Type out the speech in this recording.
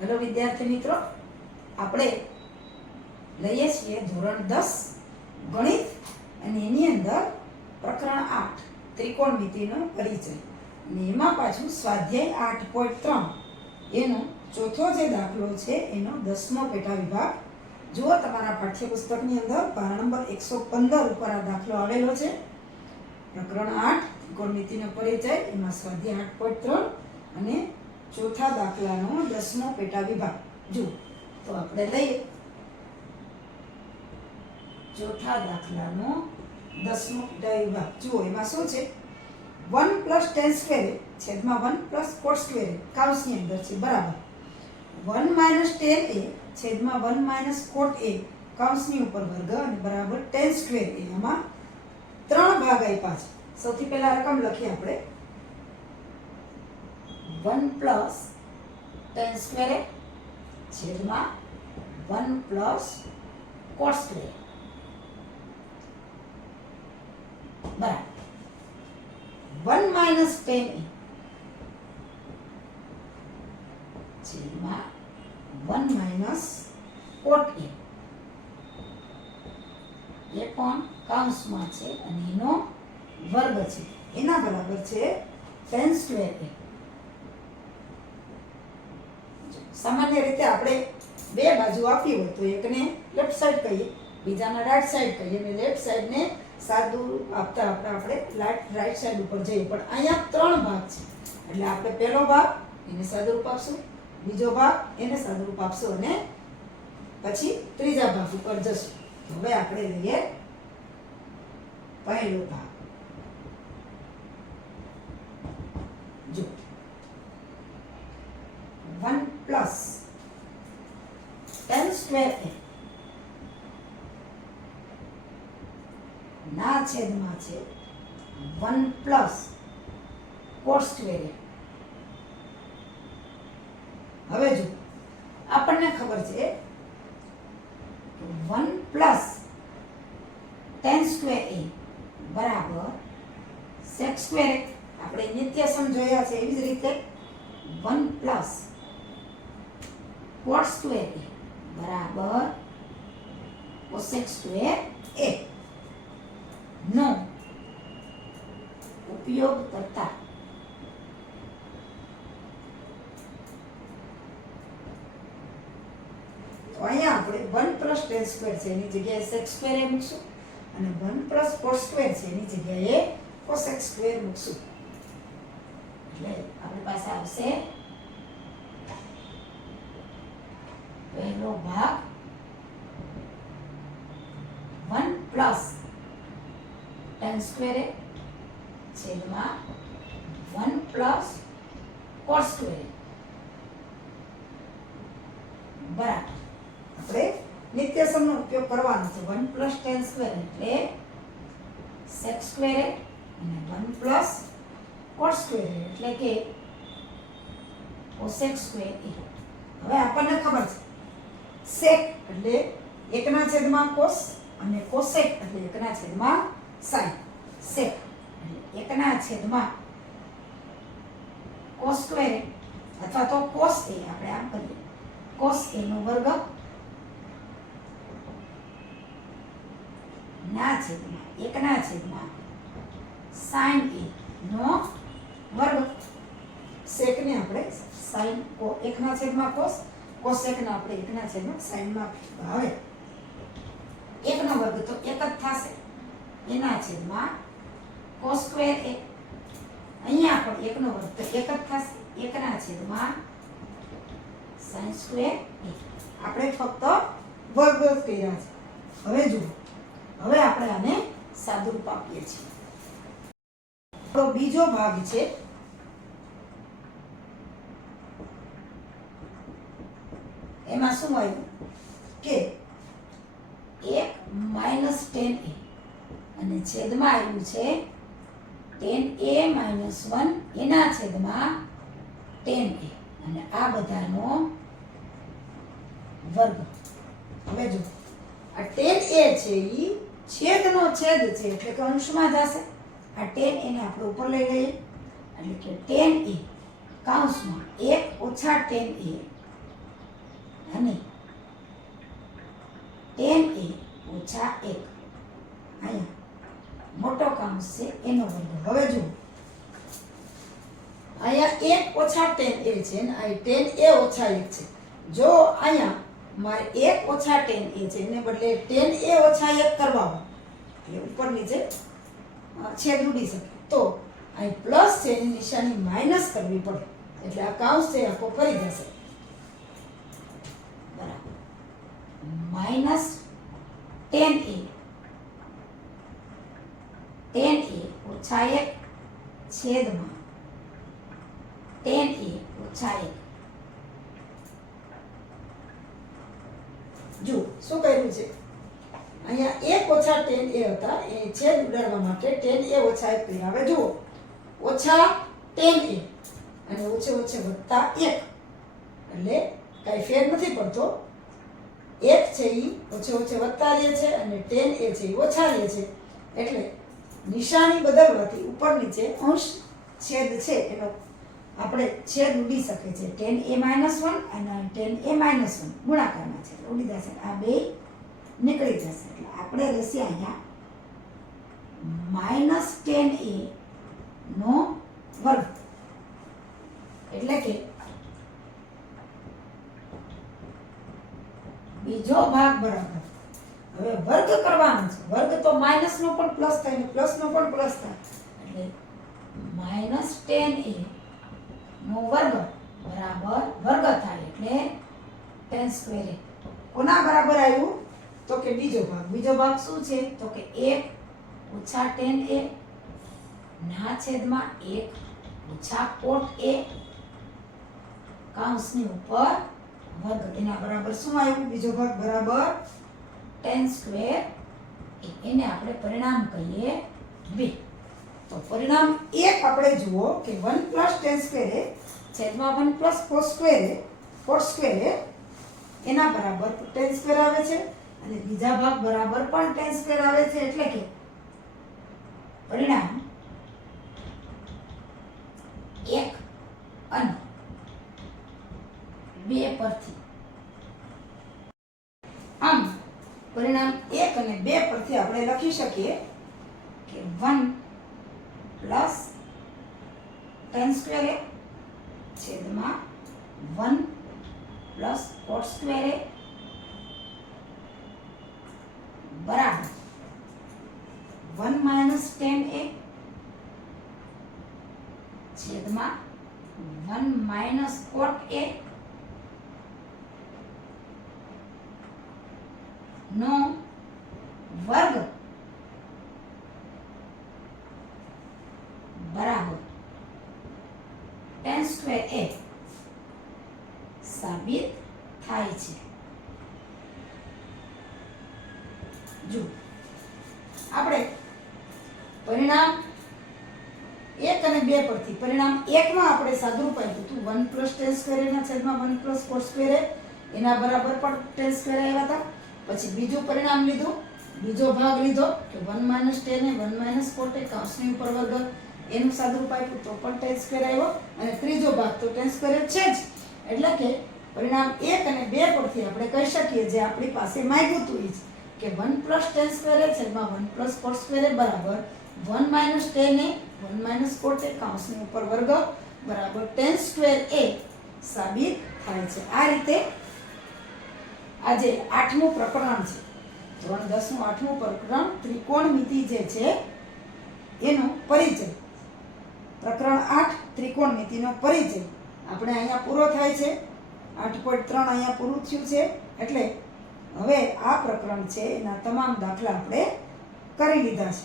Hello વિદ્યાર્થી મિત્રો, આપણે લઈએ છીએ ધોરણ 10 ગણિત અને એની અંદર પ્રકરણ 8 ત્રિકોણમિતિનો પરિચય. અને એમાં પાછું સ્વાધ્યાય 8.3 એનો ચોથો જે દાખલો છે એનો 10મો પેટા વિભાગ. જુઓ તમારા પાઠ્યપુસ્તકની અંદર પાના નંબર 115 ઉપર આ દાખલો આવેલો છે. પ્રકરણ 8 ત્રિકોણમિતિનો પરિચય, એમાં સ્વાધ્યાય 8.3 અને ચોથા દાખલાનો 10મો પેટા વિભાગ. જુઓ તો આપણે લઈએ ચોથા દાખલાનો 10મો પેટા વિભાગ. જુઓ એમાં શું છે, 1 + tan સ્ક્વેર છેદમાં 1 + cot સ્ક્વેર કૌંસની અંદર છે બરાબર 1 - tan a છેદમાં 1 - cot a કૌંસની ઉપર વર્ગ અને બરાબર tan સ્ક્વેર a. આમાં ત્રણ ભાગ આપ્યા છે. સૌથી પહેલા રકમ લખીએ આપણે 1 + tan સ્ક્વેર a છેદમાં 1 + cot સ્ક્વેર બરાબર 1 - tan a છેદમાં 1 - cot a. એ પણ કૌંસમાં છે અને એનો વર્ગ છે, એના બરાબર છે tan સ્ક્વેર a. સામાન્ય રીતે આપણે બે બાજુ આપી હોય તો એકને લેફ્ટ સાઈડ કહીએ, બીજાને રાઈટ સાઈડ કહીએ, અને લેફ્ટ સાઈડને સાદું આપતા આપણે રાઈટ સાઈડ ઉપર જઈએ. પણ અહીંયા ત્રણ ભાગ છે એટલે આપણે પહેલો ભાગ એને સાદુરૂપ આપશું, બીજો ભાગ એને સાદુરૂપ આપશું અને પછી ત્રીજા ભાગ ઉપર જશું. હવે આપણે લઈએ પહેલો ભાગ. જો 1 + tan સ્ક્વેર a ના છેદમાં છે 1 + cot સ્ક્વેર a. હવે જો આપણને ખબર છે 1 + tan સ્ક્વેર a બરાબર sec સ્ક્વેર a. આપણે નિત્યસમ જોયા છે એવી જ રીતે 1 + cot સ્ક્વેર a બરાબર cosec સ્ક્વેર a નો ઉપયોગ કરતા તો અહીંયા આપણે 1 + tan સ્ક્વેર છે એની જગ્યાએ sec સ્ક્વેર a મૂકશું અને 1 + cot સ્ક્વેર છે એની જગ્યાએ cosec સ્ક્વેર મૂકશું. એટલે આપણી પાસે આવશે પહેલો ભાગ 1 + tan સ્ક્વેર a છેદમાં 1 + cot સ્ક્વેર બરાબર આપણે નિત્યસમનો ઉપયોગ કરવાનો છે. 1 + tan સ્ક્વેર એટલે sec સ્ક્વેર a અને 1 + cot સ્ક્વેર એટલે કે cosec સ્ક્વેર a. હવે આપણને ખબર છે sec એટલે 1/cos અને cosec એટલે 1/sin. sec એટલે 1/cos સ્ક્વેર અથવા તો cos a, આપણે આમ કરીએ cos a નો વર્ગ ના છેદમાં 1/sin a નો વર્ગ. sec ને આપણે sin 1/cos, cosec ને આપણે 1/sin માં આવે 1 નો વર્ગ તો 1 જ થશે એના છેદમાં cos સ્ક્વેર a. અહીંયા પણ 1 નો વર્ગ તો 1 જ થશે 1/sin સ્ક્વેર a. આપણે ફક્ત વર્ગ જ કર્યા છે. હવે જુઓ, હવે આપણે આને સાદુરૂપ આપીએ છીએ. આપણો બીજો ભાગ છે એમાં શું આવ્યું કે 1 - tan a અને છેદમાં આવ્યું છે tan a - 1 એના છેદમાં tan a અને આ બધાનો વર્ગ. હવે જો આ tan a છે ઈ છેદનો છેદ છે એટલે કે અંશમાં જશે. આ tan a ને આપણે ઉપર લઈ લઈએ એટલે કે tan a કૌંસમાં 1 - tan a અને tan a ઓછા 1 અહીંયા મોટો કૌંસ છે એનો વર્ગ. હવે જુઓ અહીંયા 1 ઓછા tan a છે ને અહીં tan a ઓછા 1 છે. જો અહીંયા મારે 1 ઓછા tan a છે એને બદલે tan a ઓછા 1 કરવા હોય એટલે ઉપર નીચે છેદ ઉડી શકે તો અહીં પ્લસ છે એની નિશાની માઇનસ કરવી પડે એટલે આ કૌંસ છે આખો ફરી જશે બરાબર માઇનસ tan a ઓછા 1 છેદમાં tan a ઓછા 1. જો શું કર્યું છે અહીંયા 1 ઓછા tan a હતા એ છેદ ઉડાડવા માટે tan a ઓછા 1 કર્યા. હવે જુઓ ઓછા tan a અને ઓછે ઓછે વત્તા 1 એટલે કાંઈ ફેર નથી પડતો. 1 છે એ ઓછે ઓછે વત્તા રહે છે અને tan a છે એ ઓછા રહે છે એટલે નિશાની બદલવાથી ઉપર નીચે અંશ છેદ છે એનો આપણે છેદ ઉડી શકે છે. tan a - 1 અને tan a - 1 ગુણાકારમાં છે ઉડી જશે આ બે નીકળી જશે એટલે આપણે રહેશે અહીંયા -tan a નો વર્ગ એટલે કે બીજો ભાગ બરાબર. હવે વર્ગ કરવાનો છે વર્ગ તો માઇનસ નો પણ પ્લસ થાય ને પ્લસ નો પણ પ્લસ થાય એટલે -tan a નો વર્ગ બરાબર વર્ગ થાય એટલે tan સ્ક્વેર. કોના બરાબર આવ્યું તો કે બીજો ભાગ શું છે તો કે 1 ઓછા tan a ના છેદમાં 1 ઓછા cot a કૌંસની ઉપર વર્ગ એના બરાબર શું આવ્યું બીજો ભાગ બરાબર tan સ્ક્વેર એને આપણે પરિણામ કહીએ 2. તો પરિણામ 1 આપણે જુઓ કે 1 + tan સ્ક્વેર a છેદમાં 1 + cot સ્ક્વેર a એના બરાબર tan સ્ક્વેર આવે છે અને બીજા ભાગ બરાબર પણ tan સ્ક્વેર આવે છે એટલે કે પરિણામ 1 અને 2 પરથી આમ પરિણામ 1 અને 2 પરથી આપણે લખી શકીએ કે 1 + tan સ્ક્વેર a છેદમાં 1 + cot સ્ક્વેર a બરાબર 1 - tan a છેદમાં 1 - cot a નો વર્ગ બરાબર tan સ્ક્વેર a સાબિત થાય છે. જો આપણે પરિણામ 1 અને 2 પરથી પરિણામ 1 માં આપણે સાદુરૂપ આપ્યું હતું 1 + tan સ્ક્વેર a ના છેદમાં 1 + cot સ્ક્વેર a એના બરાબર પણ tan સ્ક્વેર આવ્યા હતા. પછી બીજું પરિણામ લીધું બીજો ભાગ લીધો કે 1 - tan a 1 - cot a કૌંસની ઉપર વર્ગ એનું સાદુરૂપ આપ્યું તો પણ tan સ્ક્વેર આવ્યો અને ત્રીજો ભાગ તો tan સ્ક્વેર છે જ એટલે કે પરિણામ 1 અને 2 પરથી આપણે કહી શકીએ જે આપણી પાસે માંગ્યું હતું એ કે 1 + tan સ્ક્વેર a છેદમાં 1 + cot સ્ક્વેર a બરાબર 1 - tan a 1 - cot a કૌંસની ઉપર વર્ગ બરાબર tan સ્ક્વેર a સાબિત થાય છે. આ રીતે આજે 8મું પ્રકરણ છે ધોરણ 10 નું 8મું પ્રકરણ ત્રિકોણમિતિ જે છે એનો પરિચય. પ્રકરણ 8 ત્રિકોણમિતિનો પરિચય આપણે અહીંયા પૂરો થાય છે. 8.3 અહીંયા પૂરું થયું છે એટલે હવે આ પ્રકરણ છે એના તમામ દાખલા આપણે કરી લીધા છે.